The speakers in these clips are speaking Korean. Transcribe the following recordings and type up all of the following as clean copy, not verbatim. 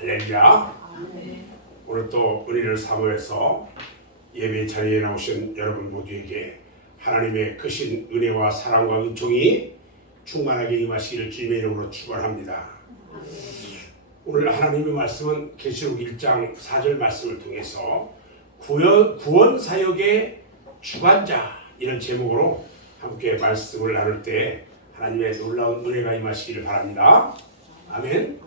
할렐루야. 오늘 또 은혜를 사모해서 예배 자리에 나오신 여러분 모두에게 하나님의 크신 은혜와 사랑과 은총이 충만하게 임하시기를 주님의 이름으로 축원합니다. 오늘 하나님의 말씀은 계시록 1장 4절 말씀을 통해서 구원 사역의 주관자 이런 제목으로 함께 말씀을 나눌 때 하나님의 놀라운 은혜가 임하시기를 바랍니다. 아멘.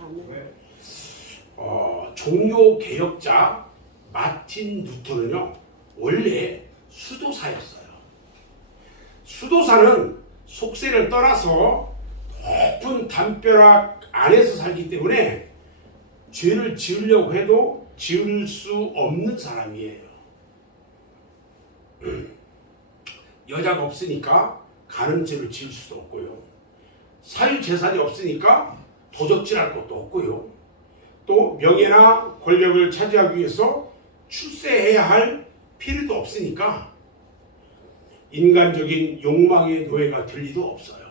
종교 개혁자 마틴 루터는요 원래 수도사였어요. 수도사는 속세를 떠나서 높은 담벼락 안에서 살기 때문에 죄를 지으려고 해도 지을 수 없는 사람이에요. 여자가 없으니까 간음죄를 지을 수도 없고요. 사유재산이 없으니까 도적질할 것도 없고요. 또 명예나 권력을 차지하기 위해서 출세해야 할 필요도 없으니까 인간적인 욕망의 노예가 될 리도 없어요.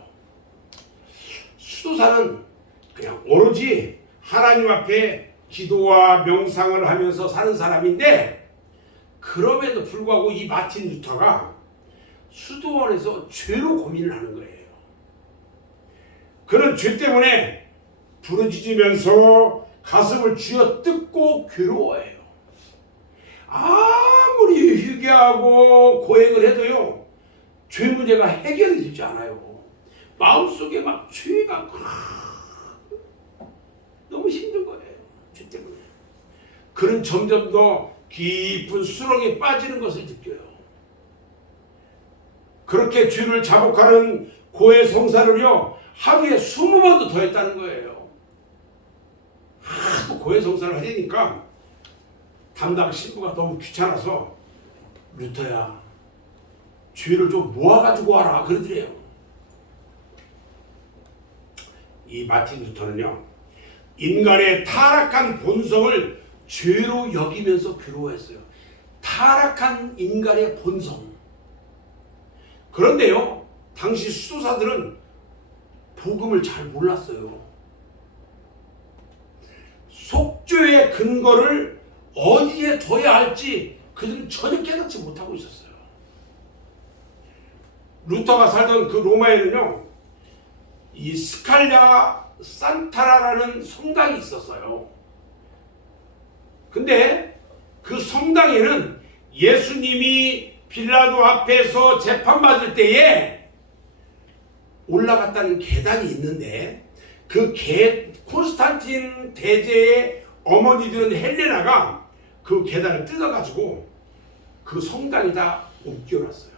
수도사는 그냥 오로지 하나님 앞에 기도와 명상을 하면서 사는 사람인데, 그럼에도 불구하고 이 마틴 루터가 수도원에서 죄로 고민을 하는 거예요. 그런 죄 때문에 부르짖으면서 가슴을 쥐어뜯고 괴로워해요. 아무리 휴게하고 고행을 해도요 죄 문제가 해결이 되지 않아요. 마음속에 막 죄가 너무 힘든 거예요. 죄 때문에. 그는 점점 더 깊은 수렁에 빠지는 것을 느껴요. 그렇게 죄를 자복하는 고해 성사를요 하루에 20번도 더 했다는 거예요. 하도 고해 성사를 하려니까 담당 신부가 너무 귀찮아서 루터야 죄를 좀 모아가지고 와라 그러더래요. 이 마틴 루터는요 인간의 타락한 본성을 죄로 여기면서 괴로워했어요. 타락한 인간의 본성. 그런데요 당시 수도사들은 복음을 잘 몰랐어요. 속죄의 근거를 어디에 둬야 할지 그들은 전혀 깨닫지 못하고 있었어요. 루터가 살던 그 로마에는요 이 스칼랴 산타라라는 성당이 있었어요. 근데 그 성당에는 예수님이 빌라도 앞에서 재판받을 때에 올라갔다는 계단이 있는데, 그 콘스탄틴 대제의 어머니들은 헬레나가 그 계단을 뜯어가지고 그 성당에다 옮겨놨어요.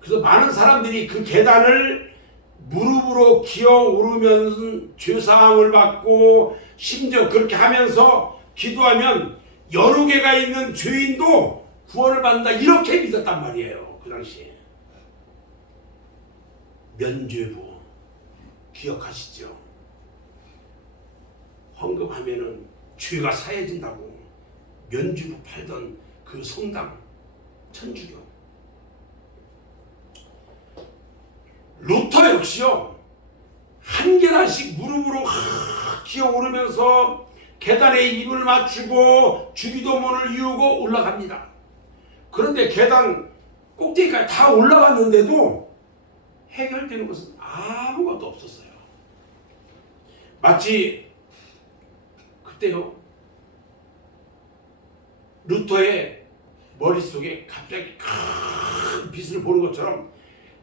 그래서 많은 사람들이 그 계단을 무릎으로 기어오르면 죄사함을 받고, 심지어 그렇게 하면서 기도하면 여러 개가 있는 죄인도 구원을 받는다 이렇게 믿었단 말이에요. 그 당시에. 면죄부 기억하시죠? 헌금하면은 죄가 사해진다고 면죄부 팔던 그 성당 천주교. 루터 역시요 한 계단씩 무릎으로 기어오르면서 계단에 입을 맞추고 주기도문을 이루고 올라갑니다. 그런데 계단 꼭대기까지 다 올라갔는데도 해결되는 것은 아무것도 없었어요. 마치 그때요 루터의 머릿속에 갑자기 큰 빛을 보는 것처럼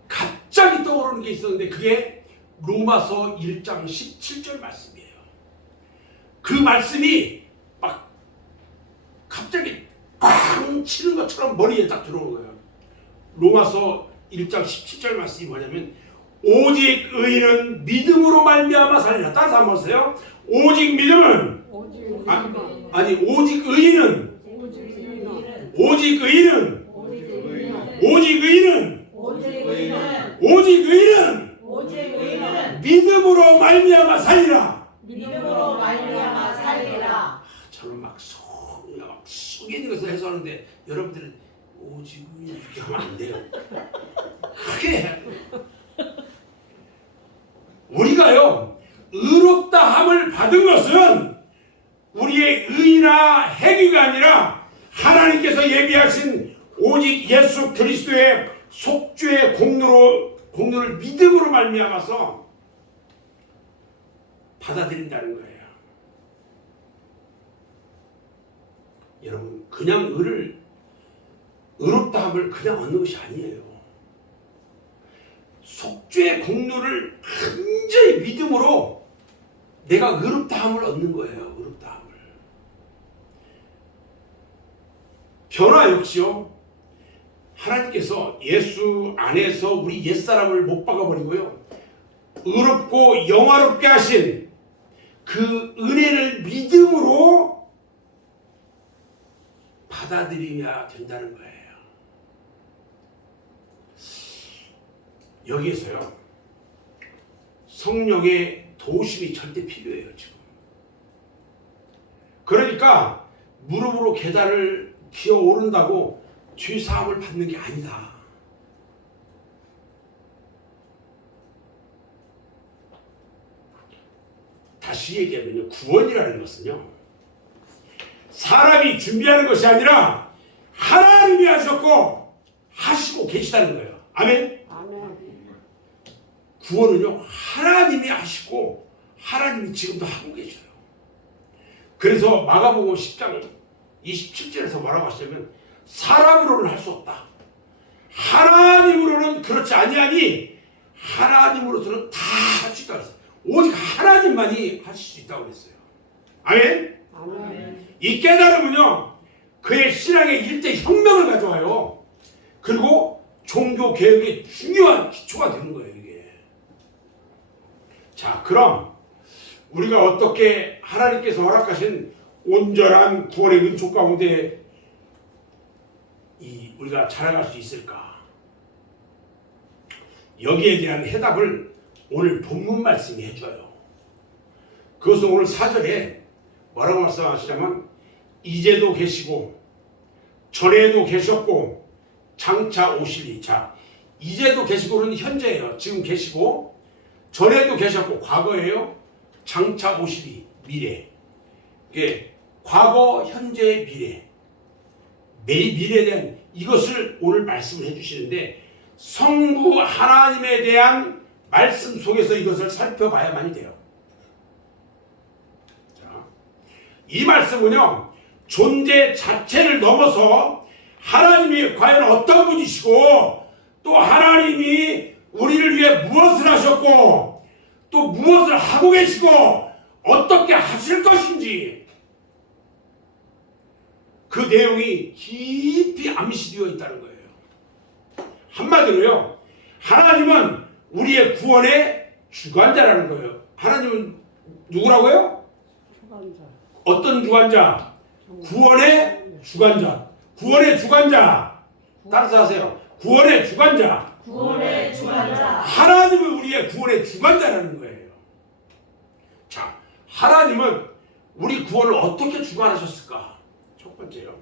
갑자기 떠오르는 게 있었는데, 그게 로마서 1장 17절 말씀이에요. 그 말씀이 막 갑자기 꽝 치는 것처럼 머리에 딱 들어오는 거예요. 로마서 1장 17절 말씀이 뭐냐면, 오직 의인은 믿음으로 말미암아 살리라. 따라서 한번 보세요. 오직 믿음은 오직 의인은 믿음으로 말미암아 살리라. 저는 막 속에 있는 것을 해소하는데 여러분들은 오직 의인 이렇게 하면 안 돼요. 크게 우리가요 의롭다 함을 받은 것은 은혜나 행위가 아니라 하나님께서 예비하신 오직 예수 그리스도의 속죄의 공로를 믿음으로 말미암아서 받아들인다는 거예요. 여러분, 그냥 의롭다함을 그냥 얻는 것이 아니에요. 속죄의 공로를 완전히 믿음으로 내가 의롭다함을 얻는 거예요. 의롭다함을. 변화 역시요, 하나님께서 예수 안에서 우리 옛사람을 못 박아버리고요, 의롭고 영화롭게 하신 그 은혜를 믿음으로 받아들여야 된다는 거예요. 여기에서요, 성령의 도우심이 절대 필요해요. 지금. 그러니까 무릎으로 계단을 기어 오른다고 죄사함을 받는 게 아니다. 다시 얘기하면요, 구원이라는 것은요, 사람이 준비하는 것이 아니라 하나님이 하셨고 하시고 계시다는 거예요. 아멘? 아멘. 구원은요, 하나님이 하시고 하나님이 지금도 하고 계셔요. 그래서 마가복음 10장 27절에서 뭐라고 하시냐면, 사람으로는 할 수 없다. 하나님으로는 그렇지 아니하니 하나님으로서는 다 할 수 있다고 했어요. 오직 하나님만이 하실 수 있다고 했어요. 아멘? 아멘. 이 깨달음은요, 그의 신앙의 일대 혁명을 가져와요. 그리고 종교 개혁의 중요한 기초가 되는 거예요, 이게. 자, 그럼 우리가 어떻게 하나님께서 허락하신 온전한 구원의 은총 가운데 우리가 자라갈 수 있을까? 여기에 대한 해답을 오늘 본문 말씀이 해줘요. 그것은 오늘 4절에 뭐라고 말씀하시냐면, 이제도 계시고 전에도 계셨고 장차 오시리. 자, 이제도 계시고는 현재예요. 지금 계시고, 전에도 계셨고 과거예요. 장차 오시리, 미래. 이게 과거, 현재, 미래. 미래에 대한 이것을 오늘 말씀을 해주시는데, 성부 하나님에 대한 말씀 속에서 이것을 살펴봐야만이 돼요. 자, 이 말씀은요, 존재 자체를 넘어서 하나님이 과연 어떤 분이시고, 또 하나님이 우리를 위해 무엇을 하셨고, 또 무엇을 하고 계시고, 어떻게 하실 것인지, 그 내용이 깊이 암시되어 있다는 거예요. 한마디로요, 하나님은 우리의 구원의 주관자라는 거예요. 하나님은 누구라고요? 주관자. 어떤 주관자? 구원의 주관자. 구원의 주관자. 따라서 하세요. 구원의 주관자. 구원의 주관자. 하나님은 우리의 구원의 주관자라는 거예요. 자, 하나님은 우리 구원을 어떻게 주관하셨을까? 첫 번째요,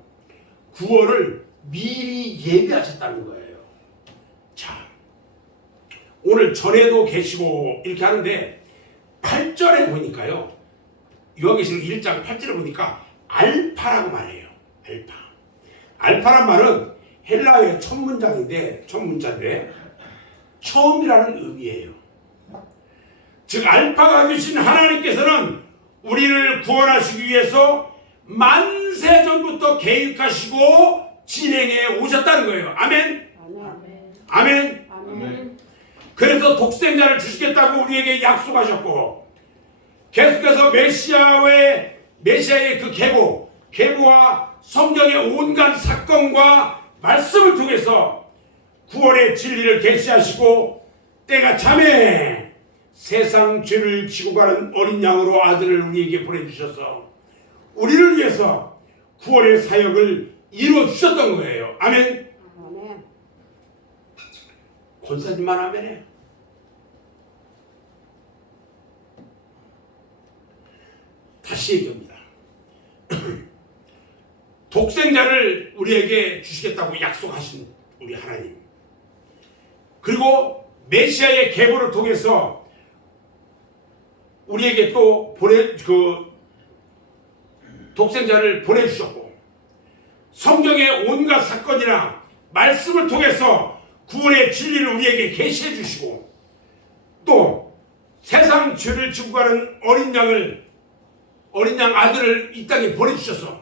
구원을 미리 예비하셨다는 거예요. 자, 오늘 전에도 계시고 이렇게 하는데, 8절에 보니까요, 요한계시록 1장 8절에 보니까 알파라고 말해요. 알파. 알파란 말은 헬라어의 첫 문자인데 처음이라는 의미예요. 즉, 알파가 되신 하나님께서는 우리를 구원하시기 위해서 만세 전부터 계획하시고 진행해 오셨다는 거예요. 아멘? 아멘. 아멘? 아멘. 그래서 독생자를 주시겠다고 우리에게 약속하셨고, 계속해서 메시아의 그 계보와 성경의 온갖 사건과 말씀을 통해서 구원의 진리를 계시하시고, 때가 참에 세상 죄를 지고 가는 어린 양으로 아들을 우리에게 보내주셔서 우리를 위해서 구원의 사역을 이루어주셨던 거예요. 아멘? 아멘. 권사님만 아멘해요. 다시 얘기합니다. 독생자를 우리에게 주시겠다고 약속하신 우리 하나님, 그리고 메시아의 계보를 통해서 우리에게 또 독생자를 보내주셨고 성경의 온갖 사건이나 말씀을 통해서 구원의 진리를 우리에게 계시해 주시고 또 세상 죄를 지고 가는 어린 양 아들을 이 땅에 보내주셔서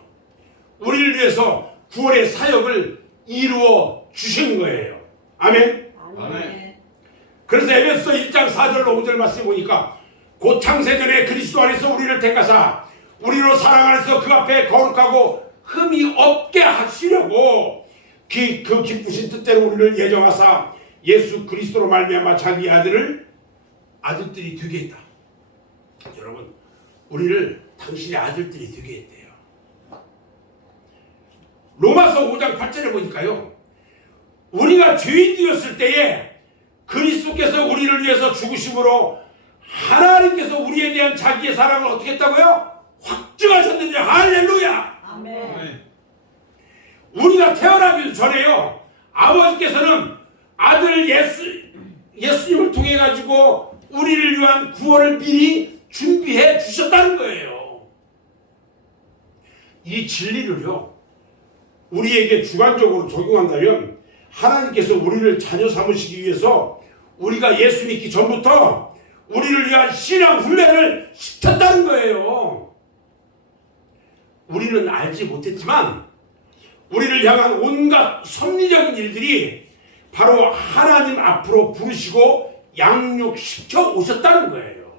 우리를 위해서 구원의 사역을 이루어 주신 거예요. 아멘. 아멘. 그래서 에베소 1장 4절로 5절 말씀 보니까 곧 창세전에 그리스도 안에서 우리를 택하사 우리로 사랑 안에서 그 앞에 거룩하고 흠이 없게 하시려고 그 기쁘신 뜻대로 우리를 예정하사 예수 그리스도로 말미암아 자기 아들들이 되게 했다. 여러분, 우리를 당신의 아들들이 되게 했대요. 로마서 5장 8절에 보니까요, 우리가 죄인이었을 때에 그리스도께서 우리를 위해서 죽으심으로 하나님께서 우리에 대한 자기의 사랑을 어떻게 했다고요? 확증하셨는데 할렐루야. 아멘. 우리가 태어나기 전에요, 아버지께서는 아들 예수님을 통해 가지고 우리를 위한 구원을 미리 준비해 주셨다는 거예요. 이 진리를요, 우리에게 주관적으로 적용한다면 하나님께서 우리를 자녀 삼으시기 위해서 우리가 예수 믿기 전부터 우리를 위한 신앙 훈련을 시켰다는 거예요. 우리는 알지 못했지만 우리를 향한 온갖 섭리적인 일들이 바로 하나님 앞으로 부르시고 양육시켜 오셨다는 거예요.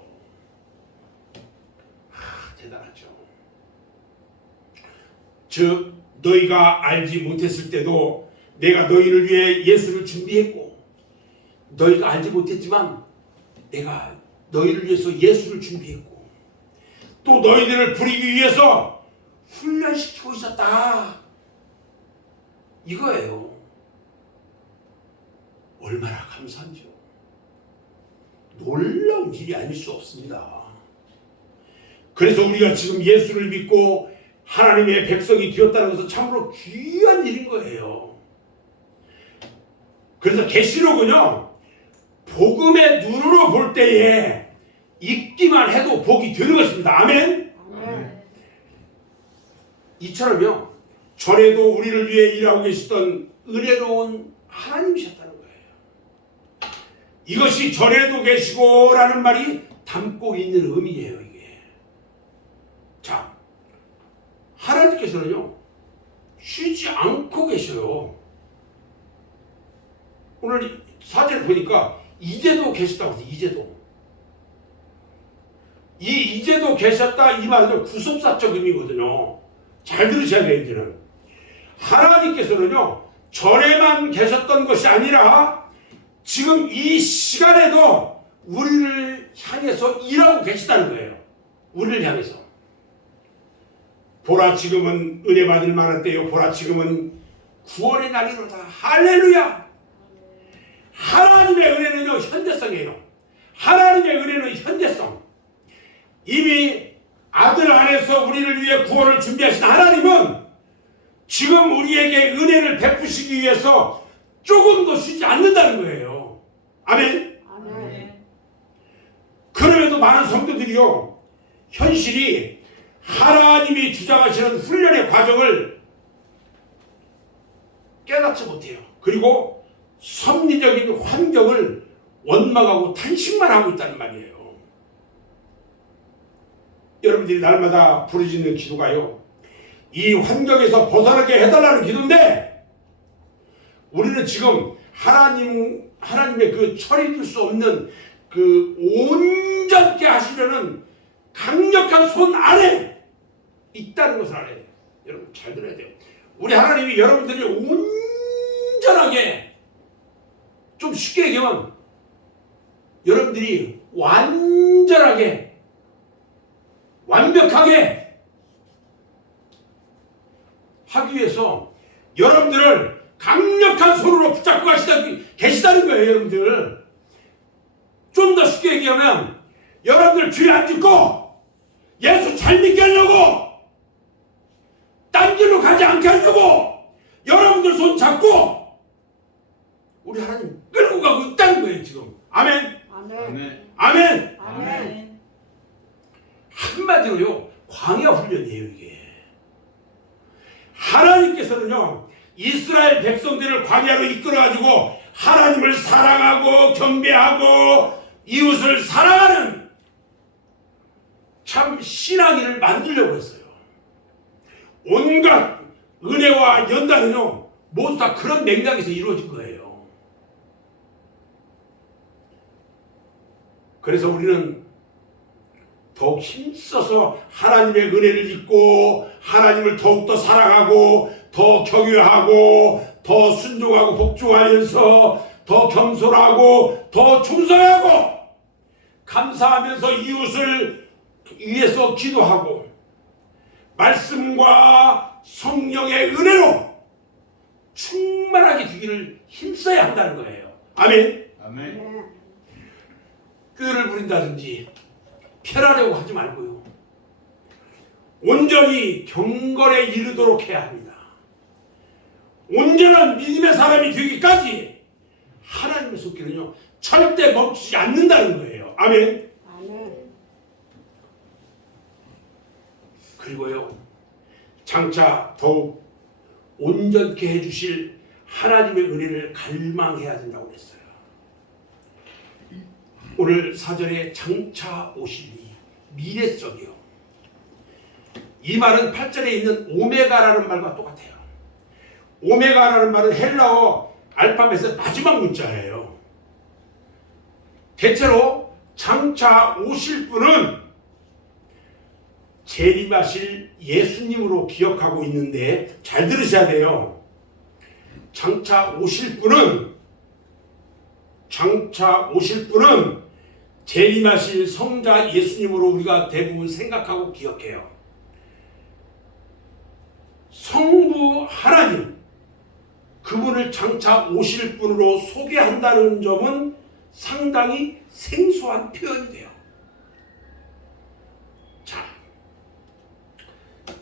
대단하죠. 즉 너희가 알지 못했을 때도 내가 너희를 위해 예수를 준비했고, 너희가 알지 못했지만 내가 너희를 위해서 예수를 준비했고, 또 너희들을 부리기 위해서 훈련시키고 있었다. 이거예요. 얼마나 감사한지요. 놀라운 일이 아닐 수 없습니다. 그래서 우리가 지금 예수를 믿고 하나님의 백성이 되었다는 것은 참으로 귀한 일인 거예요. 그래서 계시록은요, 복음의 눈으로 볼 때에 읽기만 해도 복이 되는 것입니다. 아멘. 아멘. 이처럼요, 전에도 우리를 위해 일하고 계시던 은혜로운 하나님이셨다는 거예요. 이것이 전에도 계시고 라는 말이 담고 있는 의미예요. 이게. 자, 하나님께서는요, 쉬지 않고 계셔요. 오늘 사진을 보니까 이제도 계셨다고 해서 이제도. 이 이제도 계셨다 이 말은 구속사적 의미거든요. 잘 들으셔야 돼요. 이제는 하나님께서는요, 전에만 계셨던 것이 아니라 지금 이 시간에도 우리를 향해서 일하고 계시다는 거예요. 우리를 향해서. 보라 지금은 은혜 받을 만한 때요, 보라 지금은 구원의 날이로다. 할렐루야. 하나님의 은혜는요, 현대성이에요. 하나님의 은혜는 현대성. 이미 아들 안에서 우리를 위해 구원을 준비하신 하나님은 지금 우리에게 은혜를 베푸시기 위해서 조금도 쉬지 않는다는 거예요. 아멘. 아멘. 그럼에도 많은 성도들이요, 현실이 하나님이 주장하시는 훈련의 과정을 깨닫지 못해요. 그리고 섭리적인 환경을 원망하고 탄식만 하고 있다는 말이에요. 여러분들이 날마다 부르짖는 기도가요, 이 환경에서 벗어나게 해달라는 기도인데, 우리는 지금 하나님의 그 처리될 수 없는 그 온전케 하시려는 강력한 손 안에 있다는 것을 알아야 돼요. 여러분 잘 들어야 돼요. 우리 하나님이 여러분들이 온전하게, 좀 쉽게 얘기하면 여러분들이 완전하게, 완벽하게 하기 위해서 여러분들을 강력한 손으로 붙잡고 계시다는 거예요. 여러분들 좀 더 쉽게 얘기하면 여러분들 죄 안 짓고 예수 잘 믿게 하려고, 딴 길로 가지 않게 하려고 여러분들 손 잡고 우리 하나님 끌고 가고 있다는 거예요 지금. 아멘. 아멘. 아멘. 아멘. 한마디로요, 광야 훈련이에요 이게. 하나님께서는요 이스라엘 백성들을 광야로 이끌어가지고 하나님을 사랑하고 경배하고 이웃을 사랑하는 참 신앙인을 만들려고 했어요. 온갖 은혜와 연단은요 모두 다 그런 맥락에서 이루어진 거예요. 그래서 우리는 더욱 힘써서 하나님의 은혜를 잊고 하나님을 더욱더 사랑하고 더 경외하고 더 순종하고 복종하면서 더 겸손하고 더 충성하고 감사하면서 이웃을 위해서 기도하고 말씀과 성령의 은혜로 충만하게 되기를 힘써야 한다는 거예요. 아멘. 아멘. 꾀를 부린다든지 펴라려고 하지 말고요. 온전히 경건에 이르도록 해야 합니다. 온전한 믿음의 사람이 되기까지 하나님의 손길은요 절대 멈추지 않는다는 거예요. 아멘. 아멘. 그리고요 장차 더욱 온전케 해주실 하나님의 은혜를 갈망해야 된다고 그랬어요. 오늘 사절에 장차 오실 이 미래적이요. 이 말은 8절에 있는 오메가라는 말과 똑같아요. 오메가라는 말은 헬라어 알파벳의 마지막 문자예요. 대체로 장차 오실 분은 재림하실 예수님으로 기억하고 있는데 잘 들으셔야 돼요. 장차 오실 분은 재림하실 성자 예수님으로 우리가 대부분 생각하고 기억해요. 성부 하나님 그분을 장차 오실 분으로 소개한다는 점은 상당히 생소한 표현이 돼요. 자,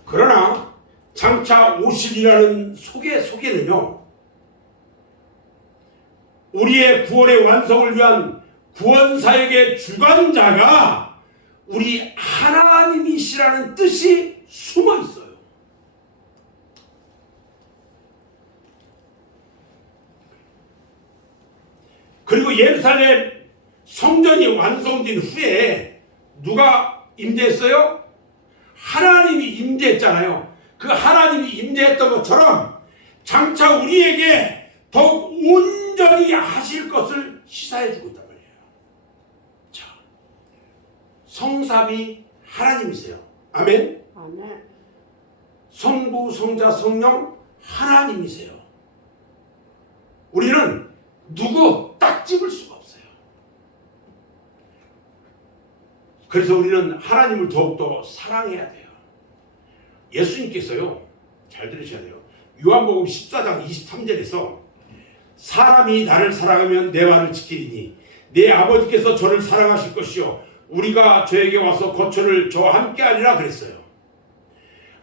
그러나 장차 오실이라는 소개는요 우리의 구원의 완성을 위한 구원사역의 주관자가 우리 하나님이시라는 뜻이 숨어 있어요. 그리고 예루살렘 성전이 완성된 후에 누가 임재했어요? 하나님이 임재했잖아요. 그 하나님이 임재했던 것처럼 장차 우리에게 더욱 온전히 하실 것을 시사해주고 있단 말이에요. 자, 성삼위 하나님이세요. 아멘. 아멘. 성부, 성자, 성령 하나님이세요. 우리는 누구 딱 집을 수가 없어요. 그래서 우리는 하나님을 더욱더 사랑해야 돼요. 예수님께서요, 잘 들으셔야 돼요. 요한복음 14장 23절에서 사람이 나를 사랑하면 내 말을 지키리니 내 아버지께서 저를 사랑하실 것이요 우리가 저에게 와서 거처를 저와 함께 하리라 그랬어요.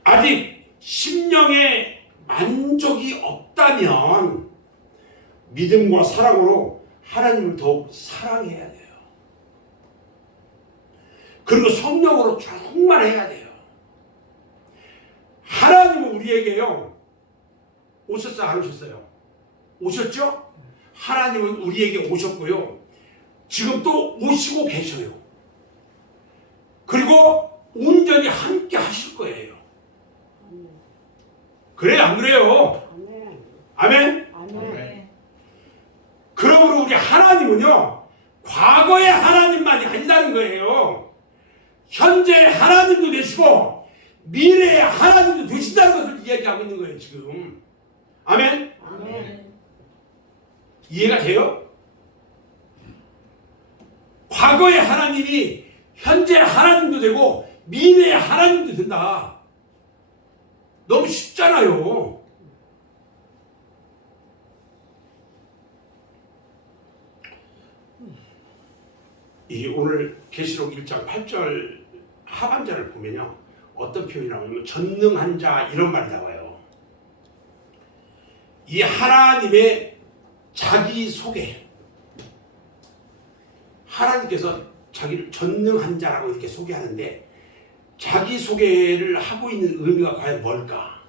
아직 심령에 만족이 없다면 믿음과 사랑으로 하나님을 더욱 사랑해야 돼요. 그리고 성령으로 충만해야 돼요. 하나님은 우리에게요 오셨어요 안 오셨어요? 오셨죠? 하나님은 우리에게 오셨고요 지금 또 오시고 계셔요. 그리고 온전히 함께 하실 거예요. 그래요 안 그래요? 아멘. 아멘? 아멘. 그러므로 우리 하나님은요 과거의 하나님만이 아니라는 거예요. 현재의 하나님도 되시고 미래의 하나님도 되신다는 것을 이야기하고 있는 거예요 지금. 아멘? 아멘. 이해가 돼요? 과거의 하나님이 현재의 하나님도 되고 미래의 하나님도 된다. 너무 쉽잖아요. 이 오늘 계시록 1장 8절 하반절을 보면요 어떤 표현이 나오냐면 전능한 자 이런 말이 나와요. 이 하나님의 자기소개, 하나님께서 자기를 전능한 자라고 이렇게 소개하는데 자기소개를 하고 있는 의미가 과연 뭘까?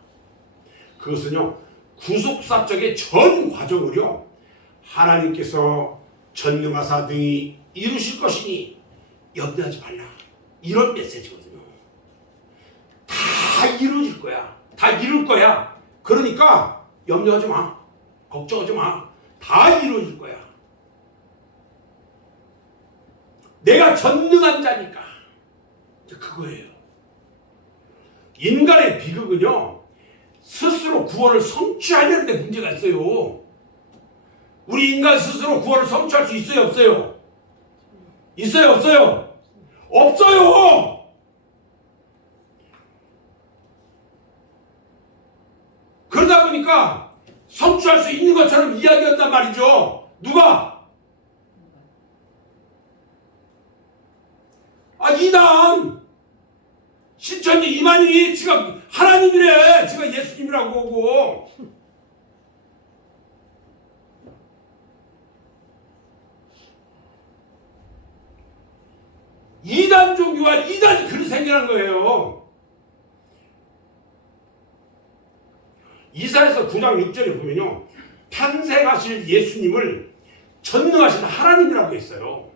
그것은요 구속사적의 전 과정을요 하나님께서 전능하사 등이 이루실 것이니 염려하지 말라, 이런 메시지거든요. 다 이루어질 거야. 다 이룰 거야. 그러니까 염려하지 마. 걱정하지 마. 다 이루어질 거야. 내가 전능한 자니까. 그거예요. 인간의 비극은요 스스로 구원을 성취하려는 데 문제가 있어요. 우리 인간 스스로 구원을 성취할 수 있어요, 없어요? 있어요, 없어요? 없어요. 그러다 보니까 성취할 수 있는 것처럼 이야기한단 말이죠. 누가? 이단 신천지 이만희 지가 하나님이래. 지가 예수님이라고 하고. 이단 종교와 이단이 그렇게 생겨난 거예요. 이사야서 9장 6절에 보면요 탄생하실 예수님을 전능하신 하나님이라고 했어요.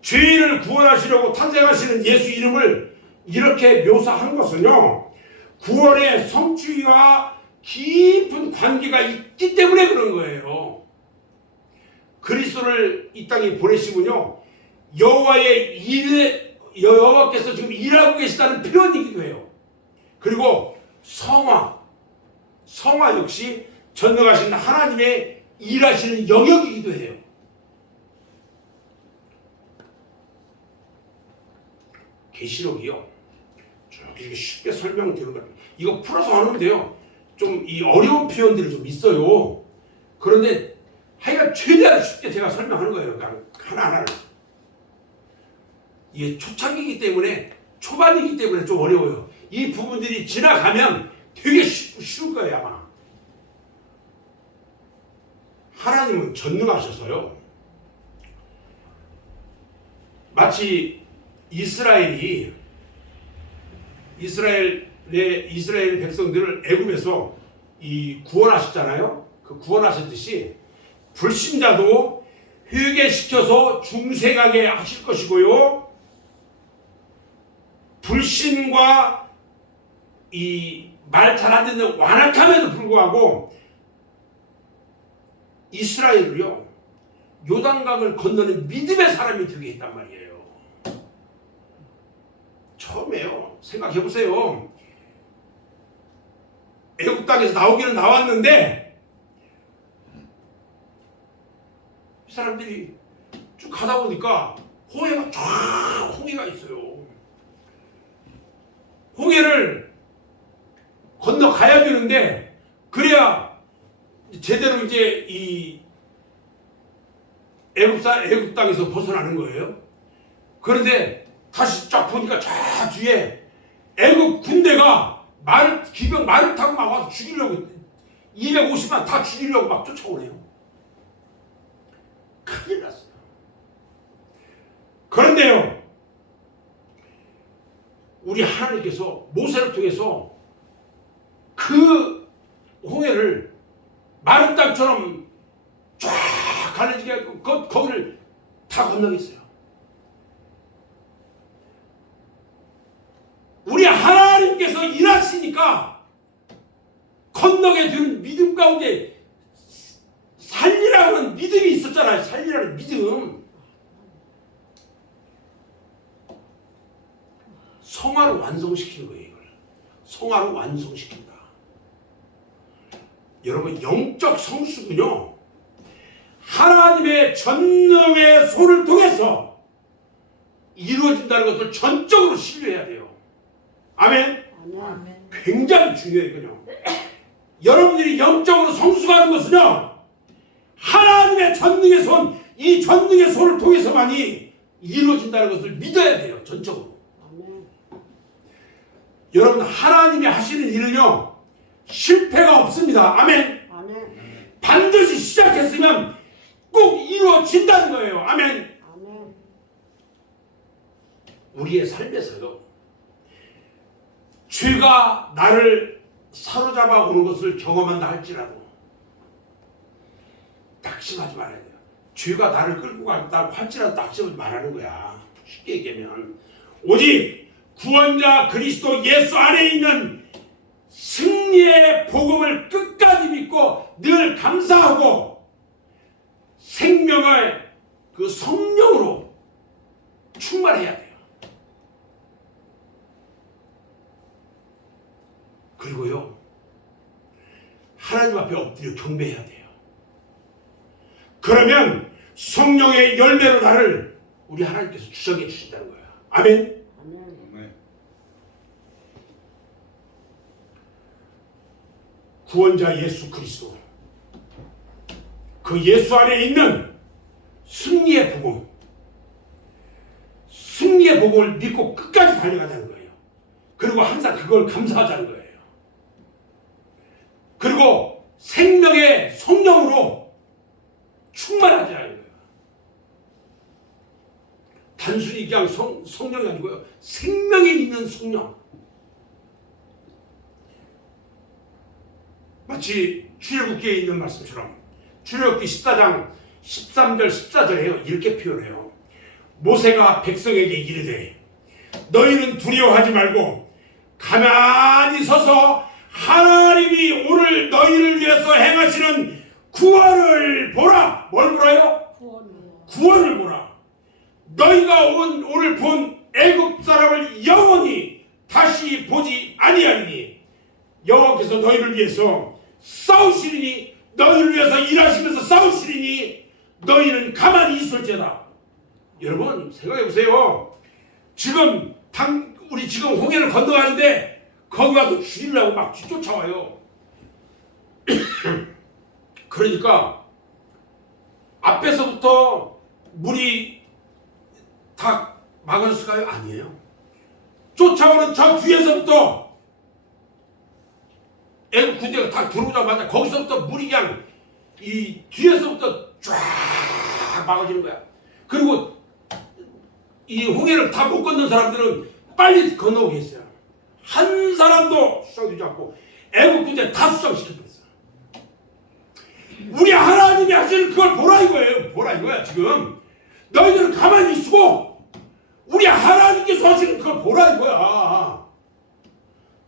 죄인을 구원하시려고 탄생하시는 예수 이름을 이렇게 묘사한 것은요 구원의 성취와 깊은 관계가 있기 때문에 그런 거예요. 그리스도를 이 땅에 보내시면요 여호와께서 지금 일하고 계시다는 표현이기도 해요. 그리고 성화 역시 전능하신 하나님의 일하시는 영역이기도 해요. 계시록이요 저기 쉽게 설명되는 것, 이거 풀어서 하는데요 좀 이 어려운 표현들이 좀 있어요. 그런데 하여간 최대한 쉽게 제가 설명하는 거예요. 그러니까 하나하나를. 이게 초창기이기 때문에, 초반이기 때문에 좀 어려워요. 이 부분들이 지나가면 되게 쉬울 거예요 아마. 하나님은 전능하셔서요 마치 이스라엘 백성들을 애굽에서 구원하셨잖아요. 그 구원하셨듯이 불신자도 회개시켜서 중생하게 하실 것이고요. 불신과 이 말 잘 안 듣는 완악함에도 불구하고 이스라엘을요 요단강을 건너는 믿음의 사람이 되게 했단 말이에요. 처음에요. 생각해 보세요. 애굽 땅에서 나오기는 나왔는데 이 사람들이 쭉 가다 보니까 홍해가 있어요. 홍해를 건너가야 되는데 그래야 제대로 이제 이 애굽 땅에서 벗어나는 거예요. 그런데 다시 쫙 보니까 저 뒤에 애굽 군대가 말을 타고 막 와서 죽이려고 250만 다 죽이려고 막 쫓아오네요. 큰일 났어요. 그런데요 우리 하나님께서 모세를 통해서 그 홍해를 마른 땅처럼 쫙 갈라지게 하고 거기를 다 건너겠어요. 우리 하나님께서 일하시니까 건너게 되는 믿음 가운데 살리라는 믿음이 있었잖아요. 살리라는 믿음. 성화를 완성시키는 거예요. 이걸 성화를 완성시킨다. 여러분 영적 성숙은요 하나님의 전능의 손을 통해서 이루어진다는 것을 전적으로 신뢰해야 돼요. 아멘. 아멘. 굉장히 중요해요. 여러분들이 영적으로 성숙하는 것은요 하나님의 전능의 손, 이 전능의 손을 통해서만이 이루어진다는 것을 믿어야 돼요. 전적으로. 여러분 하나님이 하시는 일은요 실패가 없습니다. 아멘. 아멘. 반드시 시작했으면 꼭 이루어진다는 거예요. 아멘. 아멘. 우리의 삶에서요 죄가 나를 사로잡아 오는 것을 경험한다 할지라도 낙심하지 말아야 돼요. 죄가 나를 끌고 간다고 할지라도 낙심하지 말라는 거야. 쉽게 얘기하면 오직 구원자 그리스도 예수 안에 있는 승리의 복음을 끝까지 믿고 늘 감사하고 생명의 그 성령으로 충만해야 돼요. 그리고요, 하나님 앞에 엎드려 경배해야 돼요. 그러면 성령의 열매로 나를 우리 하나님께서 주정해 주신다는 거예요. 아멘. 아멘. 구원자 예수 그리스도, 그 예수 안에 있는 승리의 복음, 승리의 복음을 믿고 끝까지 달려가자는 거예요. 그리고 항상 그걸 감사하자는 거예요. 그리고 생명의 성령으로 충만하자는 거예요. 단순히 그냥 성령이 아니고요, 생명에 있는 성령. 마치 출애굽기에 있는 말씀처럼 출애굽기 14장 13절 14절에요. 이렇게 표현해요. 모세가 백성에게 이르되 너희는 두려워하지 말고 가만히 서서 하나님이 오늘 너희를 위해서 행하시는 구원을 보라. 뭘 보라요? 구원을 보라. 너희가 오늘 본 애굽 사람을 영원히 다시 보지 아니하리니 여호와께서 너희를 위해서 싸우시리니 너희를 위해서 일하시면서 싸우시리니 너희는 가만히 있을지어다. 여러분 생각해 보세요. 지금 우리 지금 홍해를 건너가는데 거기 가서 죽이려고 막 뒤쫓아와요. 그러니까 앞에서부터 물이 다 막았을까요? 아니에요. 쫓아오는 저 뒤에서부터 애국 군대가 다 들어오자마자 거기서부터 물이 그냥 이 뒤에서부터 쫙 막아지는 거야. 그리고 이 홍해를 다 못 건넌 사람들은 빨리 건너오게 했어요. 한 사람도 수상되지 않고 애국 군대 다 수상시켜버렸어요. 우리 하나님이 하시는 그걸 보라 이거예요. 보라 이거야. 지금 너희들은 가만히 있고 우리 하나님께서 하시는 그걸 보라 이거야.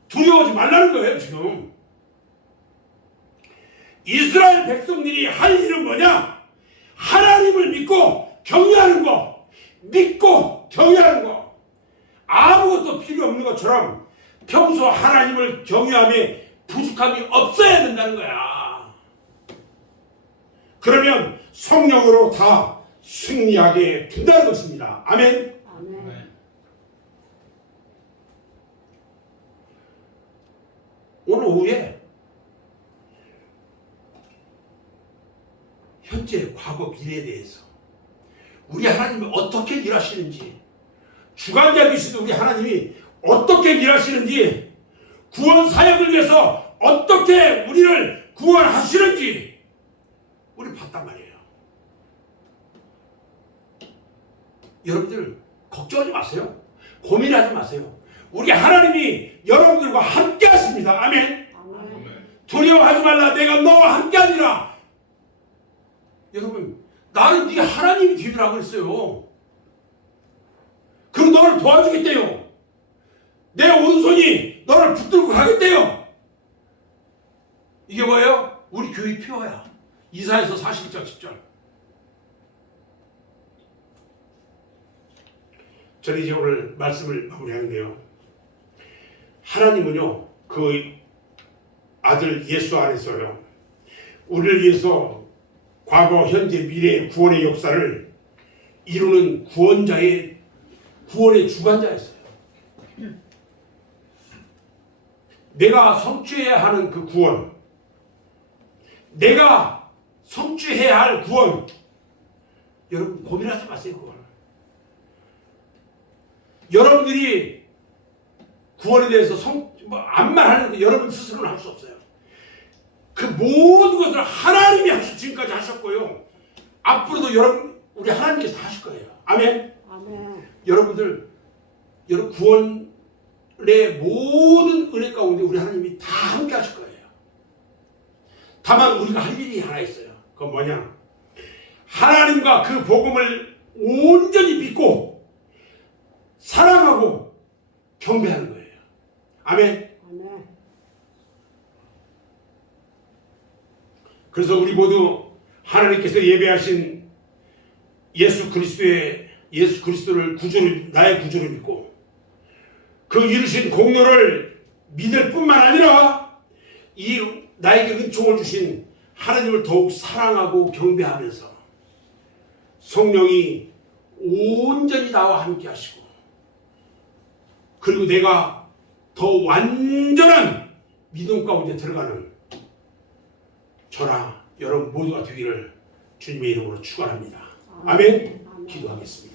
두려워하지 말라는 거예요. 지금 이스라엘 백성들이 할 일은 뭐냐? 하나님을 믿고 경외하는 거, 믿고 경외하는 거. 아무것도 필요 없는 것처럼 평소 하나님을 경외함에 부족함이 없어야 된다는 거야. 그러면 성령으로 다 승리하게 된다는 것입니다. 아멘. 아멘. 오늘 오후에 현재, 과거, 미래에 대해서 우리 하나님이 어떻게 일하시는지, 주관자 되시는 우리 하나님이 어떻게 일하시는지, 구원 사역을 위해서 어떻게 우리를 구원하시는지 우리 봤단 말이에요. 여러분들 걱정하지 마세요. 고민하지 마세요. 우리 하나님이 여러분들과 함께 하십니다. 아멘. 아멘. 두려워하지 말라. 내가 너와 함께 하리라. 여러분, 나는 네 하나님이 되리라고 그랬어요. 그럼 너를 도와주겠대요. 내 오른손이 너를 붙들고 가겠대요. 이게 뭐예요? 우리 교회 표어야. 이사야서 41장 10절. 저는 이제 오늘 말씀을 마무리하는데요. 하나님은요, 그 아들 예수 안에서요, 우리를 위해서 과거, 현재, 미래의 구원의 역사를 이루는 구원의 주관자였어요. 내가 성취해야 하는 그 구원, 내가 성취해야 할 구원, 여러분 고민하지 마세요. 그걸 여러분들이 구원에 대해서 암만 하는데 여러분 스스로는 할 수 없어요. 그 모든 것을 하나님이 지금까지 하셨고요. 앞으로도 여러분 우리 하나님께서 하실 거예요. 아멘. 아멘. 여러분들 구원 모든 은혜 가운데 우리 하나님이 다 함께 하실 거예요. 다만 우리가 할 일이 하나 있어요. 그건 뭐냐? 하나님과 그 복음을 온전히 믿고 사랑하고 경배하는 거예요. 아멘. 아멘. 그래서 우리 모두 하나님께서 예배하신 예수 그리스도를 나의 구주로 믿고 그 이루신 공로를 믿을 뿐만 아니라 이 나에게 은총을 주신 하나님을 더욱 사랑하고 경배하면서 성령이 온전히 나와 함께 하시고 그리고 내가 더 완전한 믿음 가운데 들어가는 저나 여러분 모두가 되기를 주님의 이름으로 축원합니다. 아멘. 기도하겠습니다.